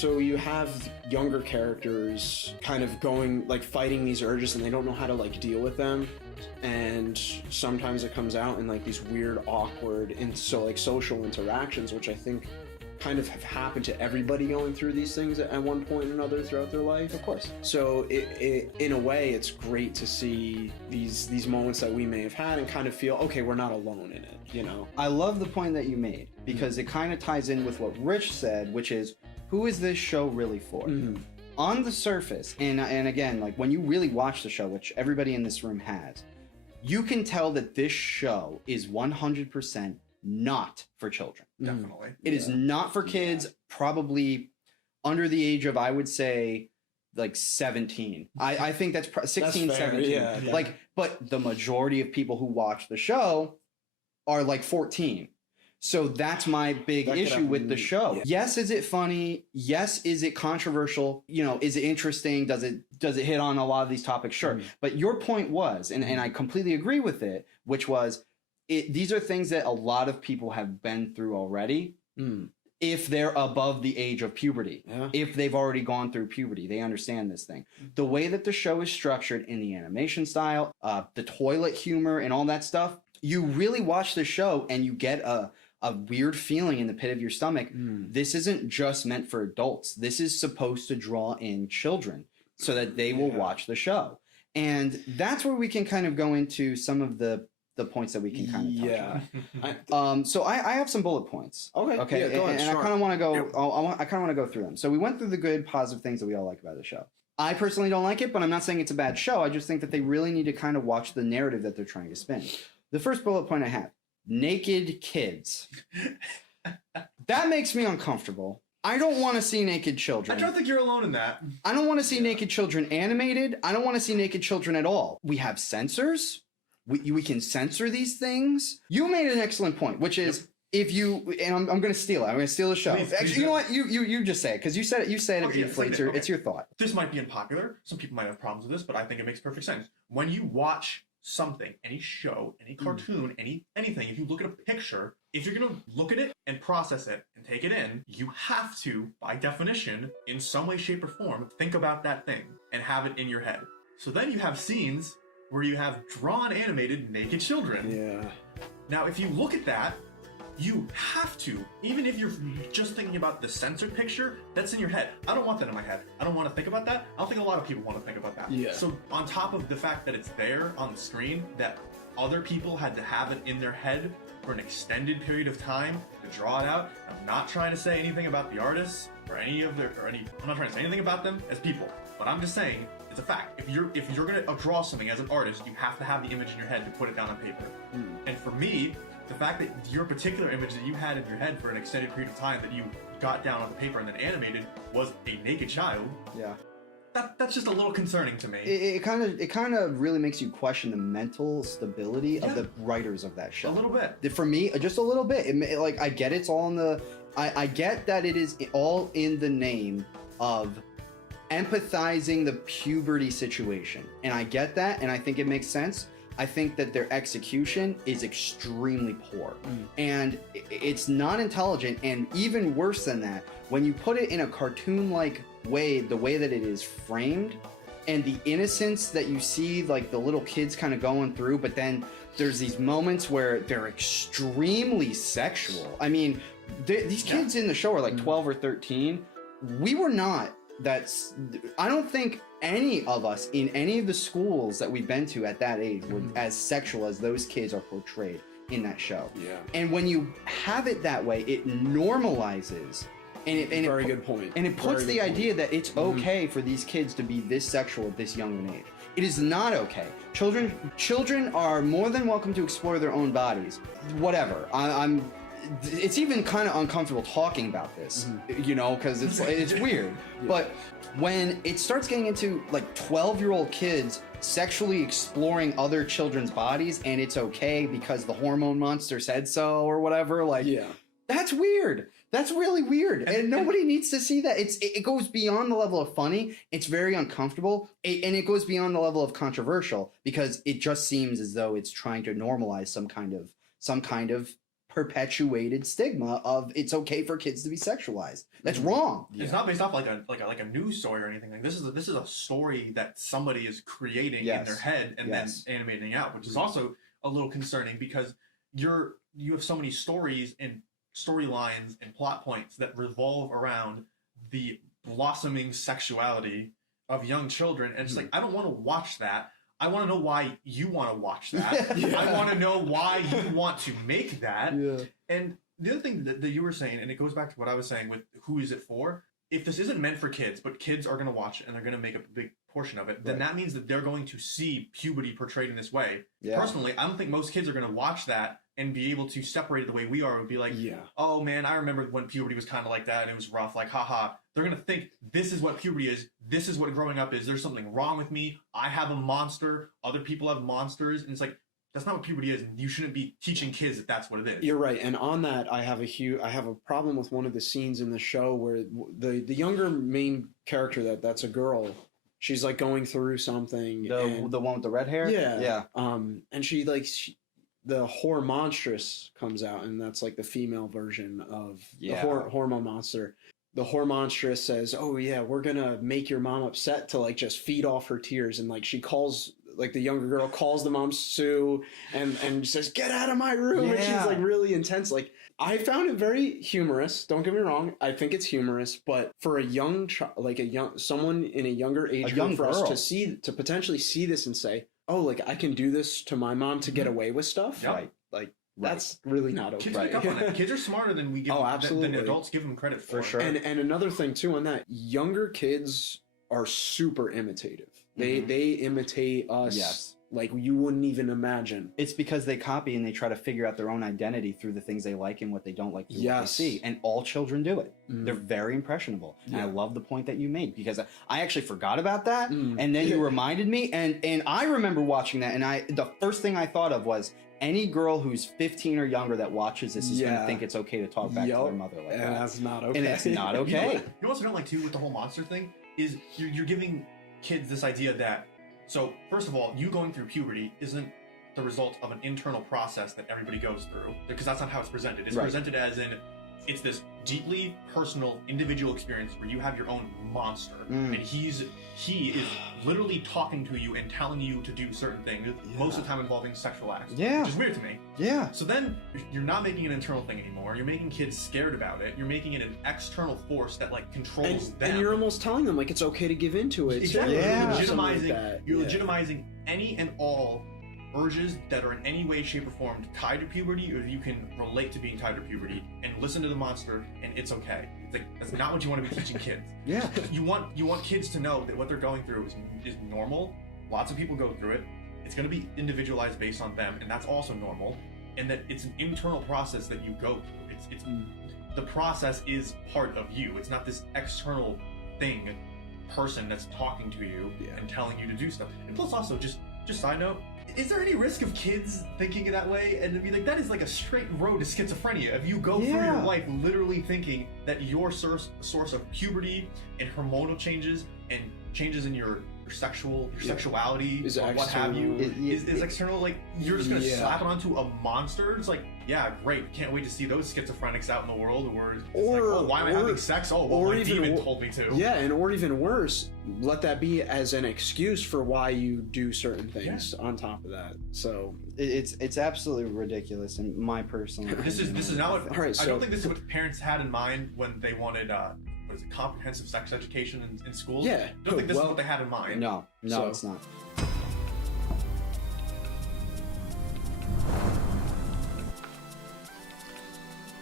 So you have younger characters kind of going, like, fighting these urges, and they don't know how to, like, deal with them. And sometimes it comes out in, like, these weird, awkward, and so, like, social interactions, which I think kind of have happened to everybody going through these things at one point or another throughout their life. Of course. So in a way, it's great to see these moments that we may have had and kind of feel, okay, we're not alone in it, you know? I love the point that you made, because it kind of ties in with what Rich said, which is, who is this show really for? Mm-hmm. On the surface, and again, like, when you really watch the show, which everybody in this room has, you can tell that this show is 100% not for children. Definitely. It is not for kids, probably under the age of, I would say, like 17. I think that's 16, That's fair, 17. yeah. Like, but the majority of people who watch the show are like 14. So that's my big issue with the show. Yeah. Yes, is it funny? Yes, is it controversial? You know, is it interesting? Does it hit on a lot of these topics? Sure. Mm. But your point was, and I completely agree with it, which was, these are things that a lot of people have been through already. Mm. If they're above the age of puberty, if they've already gone through puberty, they understand this thing. The way that the show is structured in the animation style, the toilet humor and all that stuff, you really watch the show and you get a weird feeling in the pit of your stomach. Mm. This isn't just meant for adults. This is supposed to draw in children so that they will watch the show. And that's where we can kind of go into some of the points that we can kind of touch on. So I have some bullet points. Okay. Yeah, go ahead, and I kind of want to go. I kind of want to go through them. So we went through the good, positive things that we all like about the show. I personally don't like it, but I'm not saying it's a bad show. I just think that they really need to kind of watch the narrative that they're trying to spin. The first bullet point I have: naked kids. That makes me uncomfortable. I don't want to see naked children. I don't think you're alone in that. I don't want to see naked children animated. I don't want to see naked children at all. We have censors. We can censor these things. You made an excellent point, which is, if you, and I'm going to steal it. I'm going to steal the show. Actually, you know what? You just say it, because you said it. You said it beautifully. It's your thought. This might be unpopular. Some people might have problems with this, but I think it makes perfect sense. When you watch something, any show, any cartoon, anything, if you look at a picture, if you're going to look at it and process it and take it in, you have to, by definition, in some way, shape, or form, think about that thing and have it in your head. So then you have scenes where you have drawn animated naked children. Yeah. Now, if you look at that, you have to, even if you're just thinking about the censored picture, that's in your head. I don't want that in my head. I don't want to think about that. I don't think a lot of people want to think about that. Yeah. So on top of the fact that it's there on the screen, that other people had to have it in their head for an extended period of time to draw it out. I'm not trying to say anything about the artists or I'm not trying to say anything about them as people, but I'm just saying, it's a fact. If you're gonna draw something as an artist, you have to have the image in your head to put it down on paper. Mm. And for me, the fact that your particular image that you had in your head for an extended period of time that you got down on the paper and then animated was a naked child. Yeah. That's just a little concerning to me. It kind of really makes you question the mental stability of the writers of that show. A little bit. For me, just a little bit. Like, I get it's all in the. I get that it is all in the name of empathizing the puberty situation, and I get that, and I think it makes sense. I think that their execution is extremely poor, and it's not intelligent, and even worse than that, when you put it in a cartoon-like way, the way that it is framed, and the innocence that you see, like the little kids kind of going through, but then there's these moments where they're extremely sexual. I mean, these kids in the show are like 12 or 13. We were not. I don't think any of us in any of the schools that we've been to at that age were as sexual as those kids are portrayed in that show. Yeah. And when you have it that way, it normalizes. Very good point. And it puts the idea that it's okay for these kids to be this sexual at this young an age. It is not okay. Children are more than welcome to explore their own bodies. Whatever. It's even kind of uncomfortable talking about this, you know, because it's weird. Yeah. But when it starts getting into like 12-year-old kids sexually exploring other children's bodies, and it's okay because the hormone monster said so or whatever, like, that's weird. That's really weird, and nobody needs to see that. It goes beyond the level of funny. It's very uncomfortable, and it goes beyond the level of controversial, because it just seems as though it's trying to normalize some kind of perpetuated stigma of it's okay for kids to be sexualized. That's wrong. It's not based off like a news story or anything. Like this is a story that somebody is creating in their head and then animating out, which is also a little concerning because you have so many stories and storylines and plot points that revolve around the blossoming sexuality of young children, and it's like I don't want to watch that. I want to know why you want to watch that. I want to know why you want to make that. And the other thing that you were saying, and it goes back to what I was saying with who is it for? If this isn't meant for kids, but kids are going to watch it and they're going to make a big portion of it, then that means that they're going to see puberty portrayed in this way. Personally, I don't think most kids are going to watch that and be able to separate it the way we are and be like, oh man, I remember when puberty was kind of like that and it was rough, like haha. They're going to think this is what puberty is, this is what growing up is, there's something wrong with me, I have a monster, other people have monsters, and it's like, that's not what puberty is, and you shouldn't be teaching kids that that's what it is. You're right, and on that, I have a problem with one of the scenes in the show where the younger main character that's a girl, she's like going through something. The one with the red hair. Yeah. And the hormonstress comes out, and that's like the female version of the hormone monster. The hormonstress says, "Oh yeah, we're gonna make your mom upset to like just feed off her tears," and like she calls. Like the younger girl calls the mom Sue and says, "Get out of my room!" And she's like really intense. Like I found it very humorous. Don't get me wrong. I think it's humorous, but for a young child, like someone in a younger age group, for us to potentially see this and say, "Oh, like I can do this to my mom to get away with stuff." Right. Like that's really not okay. Kids pick up on that. Kids are smarter than we give than adults give them credit for. For sure. And another thing too on that, younger kids are super imitative. They imitate us like you wouldn't even imagine. It's because they copy and they try to figure out their own identity through the things they like and what they don't like through what they see. And all children do it. They're very impressionable. And I love the point that you made because I actually forgot about that. And then you reminded me. And I remember watching that. And the first thing I thought of was any girl who's 15 or younger that watches this is going to think it's okay to talk back to their mother like that. And that's not okay. And it's not okay. You know what I don't like too with the whole monster thing is you're giving kids this idea that, so first of all, you going through puberty isn't the result of an internal process that everybody goes through, because that's not how it's presented. It's presented as in it's this deeply personal individual experience where you have your own monster and he is literally talking to you and telling you to do certain things, most of the time involving sexual acts, which is weird to me. So then you're not making an internal thing anymore. You're making kids scared about it. You're making it an external force that like controls them. And you're almost telling them like it's okay to give into it. Exactly. You're legitimizing any and all urges that are in any way, shape, or form tied to puberty, or you can relate to being tied to puberty and listen to the monster and it's okay. It's like that's not what you want to be teaching kids. You want kids to know that what they're going through is normal. Lots of people go through it. It's going to be individualized based on them, and that's also normal. And that it's an internal process that you go through. It's the process is part of you. It's not this external person that's talking to you and telling you to do stuff. And plus, also just side note. Is there any risk of kids thinking it that way? And to be like, that is like a straight road to schizophrenia. If you go through your life literally thinking that your source of puberty and hormonal changes and changes in your sexuality or what have you is external, like you're just gonna slap it onto a monster. It's like, yeah, great, can't wait to see those schizophrenics out in the world where it's like, oh, why am I having sex? Oh, well, my demon told me to. Or even worse, let that be as an excuse for why you do certain things on top of that. So it's absolutely ridiculous in my personal this is not what I don't think this is what parents had in mind when they wanted comprehensive sex education in schools. I don't think this is what they had in mind. No, it's not.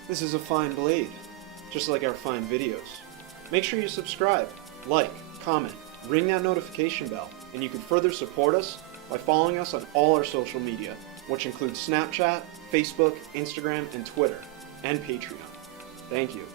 This is a fine blade, just like our fine videos. Make sure you subscribe, like, comment, ring that notification bell, and you can further support us by following us on all our social media, which includes Snapchat, Facebook, Instagram, and Twitter, and Patreon. Thank you.